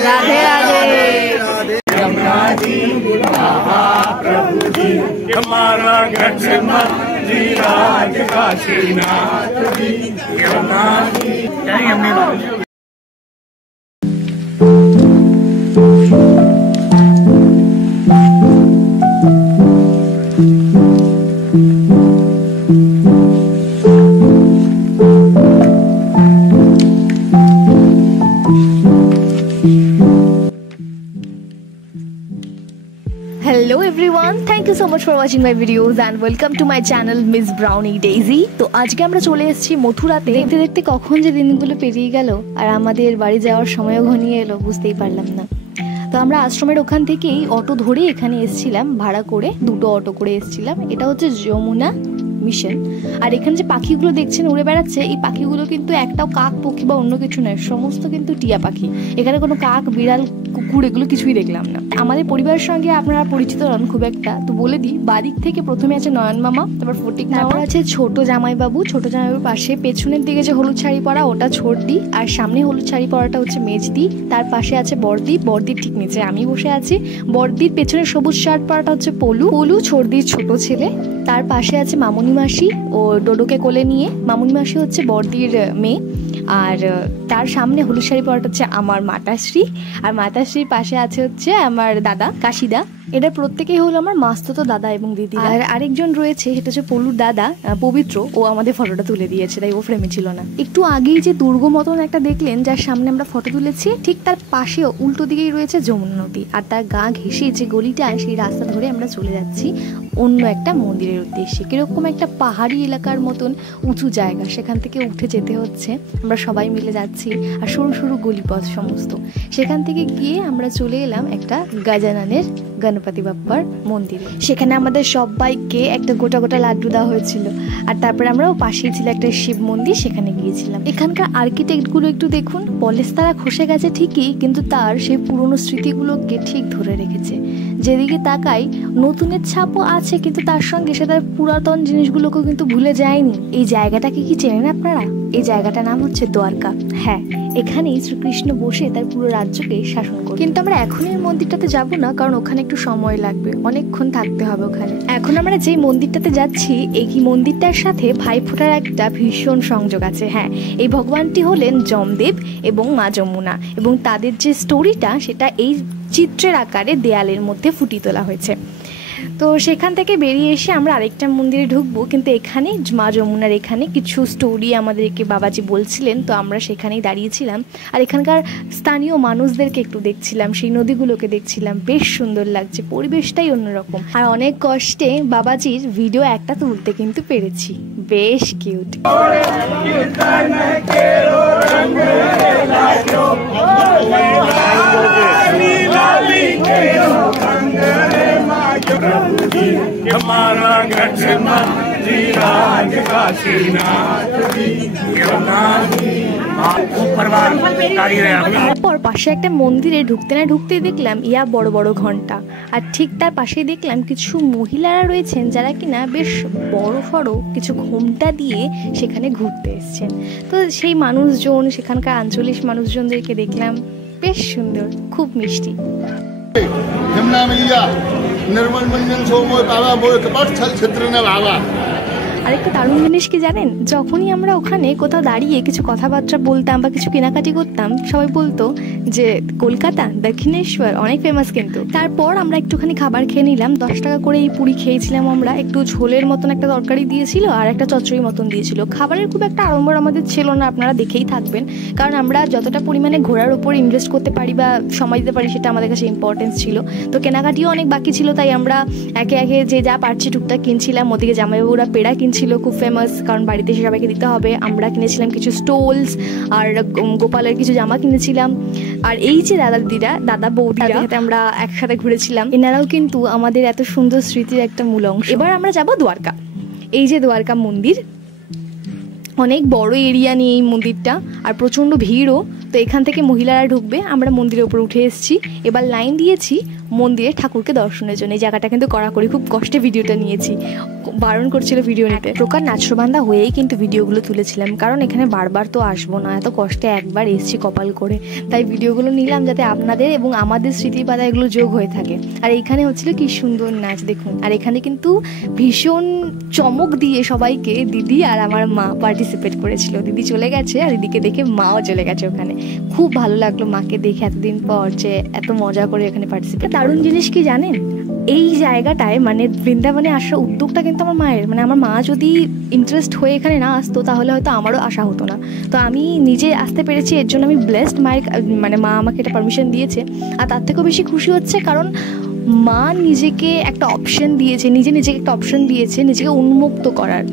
राधे राधे। यमुना जी महाप्रभु जी हमारा जी Raj Kashinath ji Yamuna ji. Hello everyone, thank you so much for watching my videos and welcome to my channel Miss Brownie Daisy. तो आज के আমরা চলে এসেছি মথুরাতে। দেখতে দেখতে কখন যে দিনগুলো পেরিয়ে গেল আর আমাদের বাড়ি যাওয়ার সময়ও ঘনিয়ে এলো বুঝতেই পারলাম না। তো আমরা আশ্রমের ওখান থেকেই অটো ধরে এখানে এসেছিলাম, ভাড়া করে দুটো অটো করে এসেছিলাম। এটা হচ্ছে যমুনা মিশন। আর এখানে যে পাখিগুলো দেখছেন উড়ে বেড়াচ্ছে, এই পাখিগুলো কিন্তু একটাও কাক পক্ষী বা অন্য কিছু নয়, সমস্ত কিন্তু টিয়া পাখি। এখানে কোনো কাক বিড়াল কুকুর এগুলো কিছুই দেখলাম না। আমাদের পরিবারের সঙ্গে আপনারা পরিচিত নন খুব একটা, তো বলে দিই বাদিক থেকে প্রথমে আছে নয়ন মামা, তারপর ফটিক মামা, আছে ছোট জামাইবাবু। ছোট জামাইবাবুর পাশে পেছনের দিকে যে হলুদ শাড়ি পরা ওটা ছোটদি, আর সামনে হলুদ শাড়ি পরাটা হচ্ছে মেজদি। তার পাশে আছে বড়দি, বড়দির ঠিক নিচে আমি বসে আছি। বড়দির পেছনে সবুজ শার্ট পরাটা হচ্ছে পলু, পলু ছোটদির ছোট ছেলে। তার পাশে আছে মামুনি মাসি, ও ডোডোকে কোলে নিয়ে। মামুনি মাসি হচ্ছে বড়দির মেয়ে। আর তার সামনে হলুদ শাড়ি পরাটা হচ্ছে আমার মাতাশ্রী, আর মাতাশ্রীর পাশে আছে হচ্ছে আমার দাদা কাশিদা। এটা প্রত্যেকেই হলো আমার মাস্তুতো দাদা এবং দিদি। আর আরেকজন রয়েছে, সেটা হচ্ছে পলুর দাদা পবিত্র, ও আমাদের ফটোটা তুলে দিয়েছে, তাই ও ফ্রেমে ছিল না। একটু আগেই যে দুর্গ মতন একটা দেখলেন যার সামনে আমরা ফটো তুলেছি, ঠিক তার পাশেও উল্টো দিকেই রয়েছে যমুনা নদী। আর তার গা ঘেঁষে যে গলিটা, সেই রাস্তা ধরে আমরা চলে যাচ্ছি অন্য একটা মন্দিরের উদ্দেশ্যে। কিরকম একটা পাহাড়ি এলাকার মতন উঁচু জায়গা, সেখান থেকে উঠে যেতে হচ্ছে। আমরা সবাই মিলে যাচ্ছি, আর সরু সরু গলিপথ সমস্ত। সেখান থেকে গিয়ে আমরা চলে এলাম একটা গজাননের গণপতি বাপ্পার মন্দিরে। সেখানে আমাদের সবাইকে একটা গোটা গোটা লাড্ডু দেওয়া হয়েছিল। আর তারপরে আমরা পাশেই ছিল একটা শিব মন্দির, সেখানে গিয়েছিলাম। এখানকার আর্কিটেক্টগুলো একটু দেখুন, পলেস্তারা খসে গেছে ঠিকই, কিন্তু তার সেই পুরনো স্মৃতিগুলোকে ঠিক ধরে রেখেছে। যেদিকে তাকাই নতুনের ছাপও আছে, কিন্তু তার সঙ্গে সে তার পুরাতন জিনিসগুলোকেও কিন্তু ভুলে যায়নি। এই জায়গাটাকে কি চেনেন আপনারা? এই জায়গাটার নাম হচ্ছে দ্বারকা। হ্যাঁ, এখানেই শ্রীকৃষ্ণ বসে তার পুরো রাজ্যকে শাসন করে। কিন্তু আমরা এখন এই মন্দিরটাতে যাব না, কারণ ওখানে একটু সময় লাগবে, অনেকক্ষণ থাকতে হবে ওখানে। এখন আমরা যেই মন্দিরটাতে যাচ্ছি, এই মন্দিরটার সাথে ভাইফোঁটার একটা ভীষণ সংযোগ আছে। হ্যাঁ, এই ভগবানটি হলেন যমদেব এবং মা যমুনা, এবং তাদের যে স্টোরিটা সেটা এই চিত্রের আকারে দেয়ালের মধ্যে ফুটিয়ে তোলা হয়েছে। তো সেখান থেকে বেরিয়ে এসে আমরা আরেকটা মন্দিরে ঢুকবো, কিন্তু এখানে মা যমুনার এখানে কিছু স্টোরি আমাদেরকে বাবাজি বলছিলেন, তো আমরা সেখানেই দাঁড়িয়েছিলাম। আর এখানকার স্থানীয় মানুষদেরকে একটু দেখছিলাম, সেই নদীগুলোকে দেখছিলাম, বেশ সুন্দর লাগছে, পরিবেশটাই অন্যরকম। আর অনেক কষ্টে বাবাজির ভিডিও একটা তুলতে কিন্তু পেরেছি, বেশ কিউট। हमारा जी राज काशीनाथ जी यमुना जी। তারপর পাশে একটা মন্দিরে ঢুকতে না ঢুকতেই দেখলাম ইয়া বড় বড় ঘন্টা। আর ঠিক তার পাশেই দেখলাম কিছু মহিলারা রয়েছেন যারা কিনা বেশ বড় সড়ো কিছু ঘোমটা দিয়ে সেখানে ঘুরতে এসছেন। তো সেই মানুষজন, সেখানকার আঞ্চলিক মানুষজনদেরকে দেখলাম, বেশ সুন্দর, খুব মিষ্টি। যমুনা মাইয়া নির্মল মঞ্জন সৌময় বাবা বই কপাট ছল ছিদ্র না বাবা। আরেকটা দারুণ জিনিস কি জানেন, যখনই আমরা ওখানে কোথাও দাঁড়িয়ে কিছু কথাবার্তা বলতাম বা কিছু কেনাকাটি করতাম, সবাই বলতো যে কলকাতা দক্ষিণেশ্বর অনেক ফেমাস। কিন্তু তারপর আমরা একটুখানি খাবার খেয়ে নিলাম, 10 টাকা করে এই পুরি খেয়েছিলাম আমরা। একটু ঝোলের মতন একটা তরকারি দিয়েছিল আর একটা চচ্চড়ি মতন দিয়েছিল। খাবারের খুব একটা আড়ম্বর আমাদের ছিল না, আপনারা দেখেই থাকবেন, কারণ আমরা যতটা পরিমাণে ঘোরার উপর ইনভেস্ট করতে পারি বা সময় দিতে পারি সেটা আমাদের কাছে ইম্পর্টেন্স ছিল। তো কেনাকাটিও অনেক বাকি ছিল, তাই আমরা একে একে যে যা পারছি টুকটাক কিনছিলাম। ওদিকে জামাইবাবুরা পেড়া ছিল, খুব ফেমাস, কারণ বাড়িতে এসে সবাইকে দিতে হবে। আমরা কিনেছিলাম কিছু স্টোলস, আর গোপালের কিছু জামা কিনেছিলাম। আর এই যে দাদা দিদিরা, দাদা বৌদিরা আমরা একসাথে ঘুরেছিলাম, এনারাও কিন্তু আমাদের এত সুন্দর স্মৃতির একটা মূল অংশ। এবার আমরা যাব দ্বারকা। এই যে দ্বারকা মন্দির, অনেক বড় এরিয়া নিয়ে এই মন্দিরটা, আর প্রচণ্ড ভিড়ও। তো এখান থেকে মহিলারা ঢুকবে, আমরা মন্দিরের উপরে উঠে এসেছি। এবার লাইন দিয়েছি মন্দিরে ঠাকুরকে দর্শনের জন্য। এই জায়গাটা কিন্তু কড়াকড়ি খুব কষ্টে ভিডিওটা নিয়েছি, বারণ করছিল ভিডিও নিতে। প্রকার নাচরবান্ধা হয়েই কিন্তু ভিডিওগুলো তুলেছিলাম, কারণ এখানে বারবার তো আসবো না, এত কষ্টে একবার এসেছি কপাল করে, তাই ভিডিওগুলো নিলাম যাতে আপনাদের এবং আমাদের স্মৃতির পাতা এগুলো যোগ হয়ে থাকে। আর এইখানে হচ্ছিল কি সুন্দর নাচ দেখুন। আর এখানে কিন্তু ভীষণ চমক দিয়ে সবাইকে দিদি আর আমার মা পার্টিসিপেট করেছিল। দিদি চলে গেছে আর দিদিকে দেখে মাও চলে গেছে ওখানে। খুব ভালো লাগলো মাকে দেখে এতদিন পর যে এত মজা করে এখানে পার্টিসিপেট। দারুণ জিনিস কি জানেন, এই জায়গাটায় মানে বৃন্দাবনে আসার উদ্যোগটা কিন্তু আমার মায়ের। মানে আমার মা যদি ইন্টারেস্ট হয়ে এখানে না আসতো তাহলে হয়তো আমারও আসা হতো না। তো আমি নিজে আসতে পেরেছি, এর জন্য আমি ব্লেসড। মায়ের মানে মা আমাকে এটা পারমিশন দিয়েছে। আর তার থেকেও বেশি খুশি হচ্ছে কারণ মা নিজেকে একটা অপশন দিয়েছে, নিজেকে একটা অপশন দিয়েছে নিজেকে উন্মুক্ত করার,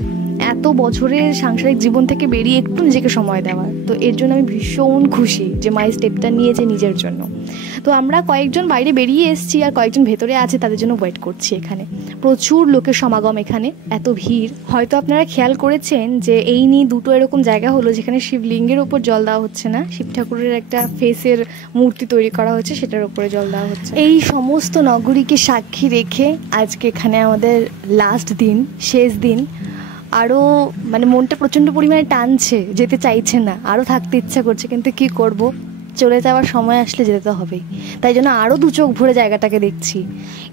এত বছরের সাংসারিক জীবন থেকে বেরিয়ে একটু নিজেকে সময় দেওয়ার। তো এর জন্য আমি ভীষণ খুশি যে মা এই স্টেপটা নিয়েছে নিজের জন্য। তো আমরা কয়েকজন বাইরে বেরিয়ে এসেছি আর কয়েকজন ভেতরে আছে, তাদের জন্য ওয়েট করছি। এখানে প্রচুর লোকের সমাগম, এখানে এত ভিড়। হয়তো আপনারা খেয়াল করেছেন যে এই নিয়ে দুটো এরকম জায়গা হলো যেখানে শিবলিঙ্গের ওপর জল দেওয়া হচ্ছে না, শিব ঠাকুরের একটা ফেসের মূর্তি তৈরি করা হচ্ছে, সেটার উপরে জল দেওয়া হচ্ছে। এই সমস্ত নগরীকে সাক্ষী রেখে আজকে এখানে আমাদের লাস্ট দিন, শেষ দিন। আরও মানে মনটা প্রচণ্ড পরিমাণে টানছে, যেতে চাইছে না, আরও থাকতে ইচ্ছা করছে, কিন্তু কি করব, চলে যাওয়ার সময় আসলে যেতে তো হবেই। তাই জন্য আরও দু চোখ ভরে জায়গাটাকে দেখছি।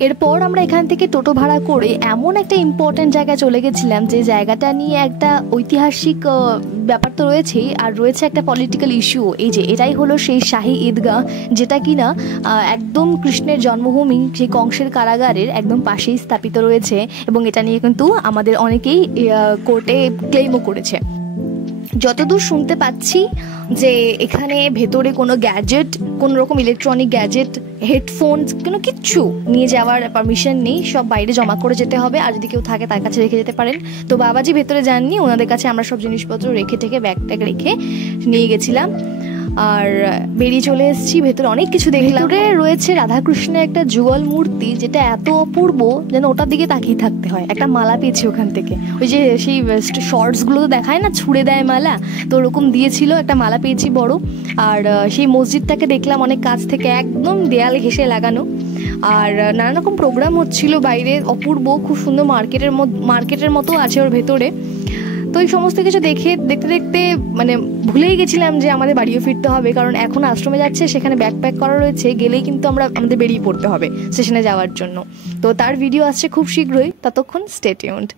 এরপর আমরা এখান থেকে টোটো ভাড়া করে এমন একটা ইম্পর্ট্যান্ট জায়গায় চলে গেছিলাম যে জায়গাটা নিয়ে একটা ঐতিহাসিক ব্যাপার তো রয়েছেই, আর রয়েছে একটা পলিটিক্যাল ইস্যু। এই যে এটাই হলো সেই শাহী ঈদগাহ, যেটা কিনা একদম কৃষ্ণের জন্মভূমি সেই কংসের কারাগারের একদম পাশেই স্থাপিত রয়েছে, এবং এটা নিয়ে কিন্তু আমাদের অনেকেই কোর্টে ক্লেমও করেছে। যতদূর শুনতে পাচ্ছি যে এখানে ভেতরে কোনো গ্যাজেট, কোনো রকম ইলেকট্রনিক গ্যাজেট, হেডফোনস, কোনো কিচ্ছু নিয়ে যাওয়ার পারমিশন নেই, সব বাইরে জমা করে যেতে হবে। আর যদি কেউ থাকে তার কাছে রেখে যেতে পারেন। তো বাবাজি ভেতরে যাননি, ওনাদের কাছে আমরা সব জিনিসপত্র রেখে ঠেকে ব্যাগ ট্যাগ রেখে নিয়ে গেছিলাম আর বেরিয়ে চলে এসেছি। ভেতরে অনেক কিছু দেখলাম। ভেতরে রয়েছে রাধাকৃষ্ণের একটা যুগল মূর্তি, যেটা এত অপূর্ব যেন ওটার দিকে তাকিয়ে থাকতে হয়। একটা মালা পেয়েছি ওখান থেকে, ওই যে সেই শর্টসগুলো তো দেখায় না, ছুঁড়ে দেয় মালা, তো ওরকম দিয়েছিল, একটা মালা পেয়েছি বড়। আর সেই মসজিদটাকে দেখলাম অনেক কাছ থেকে, একদম দেয়ালে ঘেঁষে লাগানো। আর নানা রকম প্রোগ্রাম হচ্ছিল বাইরে, অপূর্ব, খুব সুন্দর মার্কেটের মতো আছে ওর ভেতরে। তো এই সমস্ত কিছু দেখতে দেখতে মানে ভুলেই গেছিলাম যে আমাদের বাড়িও ফিরতে হবে, কারণ এখন আশ্রমে যাচ্ছে, সেখানে ব্যাকপ্যাক করা রয়েছে, গেলেই কিন্তু আমাদের বেরিয়ে পড়তে হবে স্টেশনে যাওয়ার জন্য। তো তার ভিডিও আসছে খুব শীঘ্রই, ততক্ষণ স্টে টিউনড।